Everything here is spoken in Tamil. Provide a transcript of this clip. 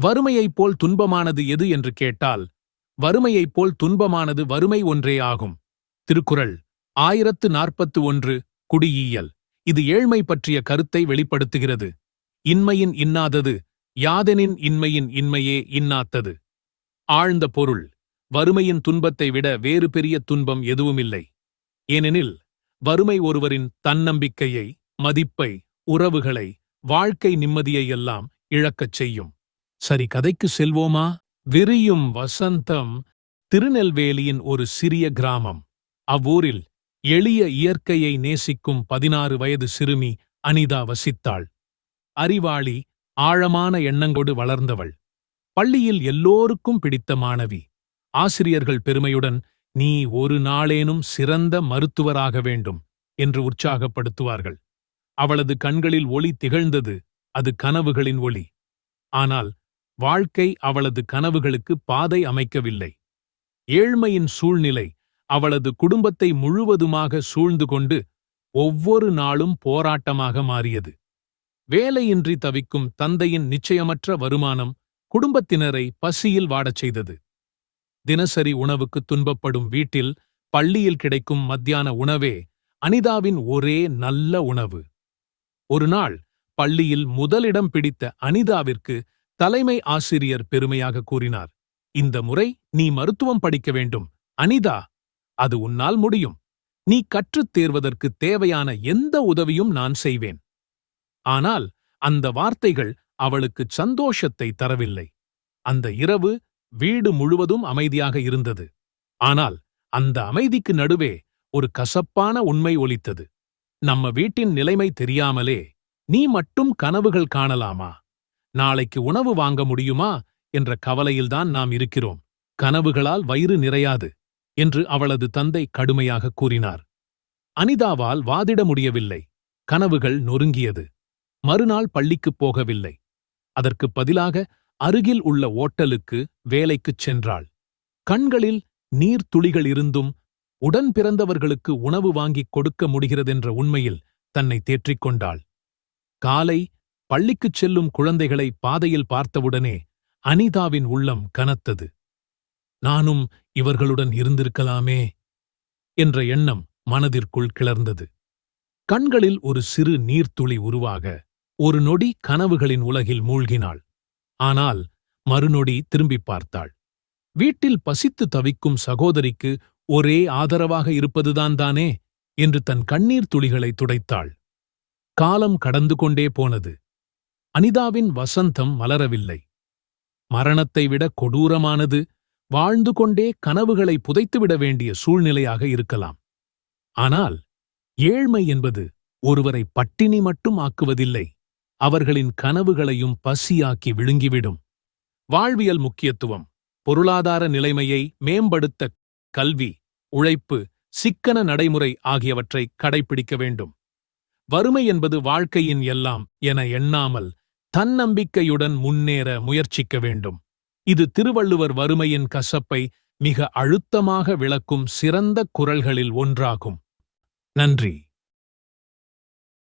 வறுமையைப் போல் துன்பமானது எது என்று கேட்டால் வறுமையைப் போல் துன்பமானது வறுமை ஒன்றே ஆகும். திருக்குறள் ஆயிரத்து நாற்பத்து ஒன்று குடியியல். இது ஏழ்மை பற்றிய கருத்தை வெளிப்படுத்துகிறது. இன்மையின் இன்னாதது யாதெனின் இன்மையின் இன்மையே இன்னாத்தது. ஆழ்ந்த பொருள் வறுமையின் துன்பத்தை விட வேறு பெரிய துன்பம் எதுவுமில்லை. ஏனெனில் வறுமை ஒருவரின் தன்னம்பிக்கையை மதிப்பை உறவுகளை வாழ்க்கை நிம்மதியை எல்லாம் இழக்கச் செய்யும். சரி கதைக்கு செல்வோமா? விரியும் வசந்தம் திருநெல்வேலியின் ஒரு சிறிய கிராமம். அவ்வூரில் எளிய இயற்கையை நேசிக்கும் பதினாறு வயது சிறுமி அனிதா வசித்தாள். அறிவாளி ஆழமான எண்ணங்கொடு வளர்ந்தவள். பள்ளியில் எல்லோருக்கும் பிடித்த மாணவி. ஆசிரியர்கள் பெருமையுடன் நீ ஒரு நாளேனும் சிறந்த மருத்துவராக வேண்டும் என்று உற்சாகப்படுத்துவார்கள். அவளது கண்களில் ஒளி திகழ்ந்தது அது கனவுகளின் ஒளி. ஆனால் வாழ்க்கை அவளது கனவுகளுக்கு பாதை அமைக்கவில்லை. ஏழ்மையின் சூழ்நிலை அவளது குடும்பத்தை முழுவதுமாக சூழ்ந்து கொண்டு ஒவ்வொரு நாளும் போராட்டமாக மாறியது. வேலையின்றி தவிக்கும் தந்தையின் நிச்சயமற்ற வருமானம் குடும்பத்தினரை பசியில் வாடச் செய்தது. தினசரி உணவுக்கு துன்பப்படும் வீட்டில் பள்ளியில் கிடைக்கும் மத்தியான உணவே அனிதாவின் ஒரே நல்ல உணவு. ஒரு நாள் பள்ளியில் முதலிடம் பிடித்த அனிதாவிற்கு தலைமை ஆசிரியர் பெருமையாக கூறினார் இந்த முறை நீ மருத்துவம் படிக்க வேண்டும். அனிதா அது உன்னால் முடியும். நீ கற்றுத் தேர்வதற்கு தேவையான எந்த உதவியும் நான் செய்வேன். ஆனால் அந்த வார்த்தைகள் அவளுக்கு சந்தோஷத்தை தரவில்லை. அந்த இரவு வீடு முழுவதும் அமைதியாக இருந்தது. ஆனால் அந்த அமைதிக்கு நடுவே ஒரு கசப்பான உண்மை ஒலித்தது. நம்ம வீட்டின் நிலைமை தெரியாமலே நீ மட்டும் கனவுகள் காணலாமா? நாளைக்கு உணவு வாங்க முடியுமா? என்ற கவலையில்தான் நாம் இருக்கிறோம். கனவுகளால் வயிறு நிறையாது என்று அவளது தந்தை கடுமையாக கூறினார். அனிதாவால் வாதிட முடியவில்லை. கனவுகள் நொறுங்கியது. மறுநாள் பள்ளிக்குப் போகவில்லை. அதற்குப் பதிலாக அருகில் உள்ள ஓட்டலுக்கு வேலைக்குச் சென்றாள். கண்களில் நீர்த்துளிகள் இருந்தும் உடன் பிறந்தவர்களுக்கு உணவு வாங்கிக் கொடுக்க முடிகிறதென்ற உண்மையில் தன்னை தேற்றிக் கொண்டாள். காலை பள்ளிக்குச் செல்லும் குழந்தைகளை பாதையில் பார்த்தவுடனே அனிதாவின் உள்ளம் கனத்தது. நானும் இவர்களுடன் இருந்திருக்கலாமே என்ற எண்ணம் மனதிற்குள் கிளர்ந்தது. கண்களில் ஒரு சிறு நீர்த்துளி உருவாக ஒரு நொடி கனவுகளின் உலகில் மூழ்கினாள். ஆனால் மறுநொடி திரும்பிப் பார்த்தாள். வீட்டில் பசித்து தவிக்கும் சகோதரிக்கு ஒரே ஆதரவாக இருப்பதுதான் தானே என்று தன் கண்ணீர் துளிகளை துடைத்தாள். காலம் கடந்து கொண்டே போனது. அனிதாவின் வசந்தம் மலரவில்லை. மரணத்தை விட கொடூரமானது வாழ்ந்து கொண்டே கனவுகளை புதைத்துவிட வேண்டிய சூழ்நிலையாக இருக்கலாம். ஆனால் ஏழ்மை என்பது ஒருவரை பட்டினி மட்டும் ஆக்குவதில்லை அவர்களின் கனவுகளையும் பசியாக்கி விழுங்கிவிடும். வாழ்வியல் முக்கியத்துவம் பொருளாதார நிலைமையை மேம்படுத்த கல்வி உழைப்பு சிக்கன நடைமுறை ஆகியவற்றை கடைப்பிடிக்க வேண்டும். வறுமை என்பது வாழ்க்கையின் எல்லாம் என எண்ணாமல் தன்னம்பிக்கையுடன் முன்னேற முயற்சிக்க வேண்டும். இது திருவள்ளுவர் வறுமையின் கசப்பை மிக அழுத்தமாக விளக்கும் சிறந்த குரல்களில் ஒன்றாகும். நன்றி.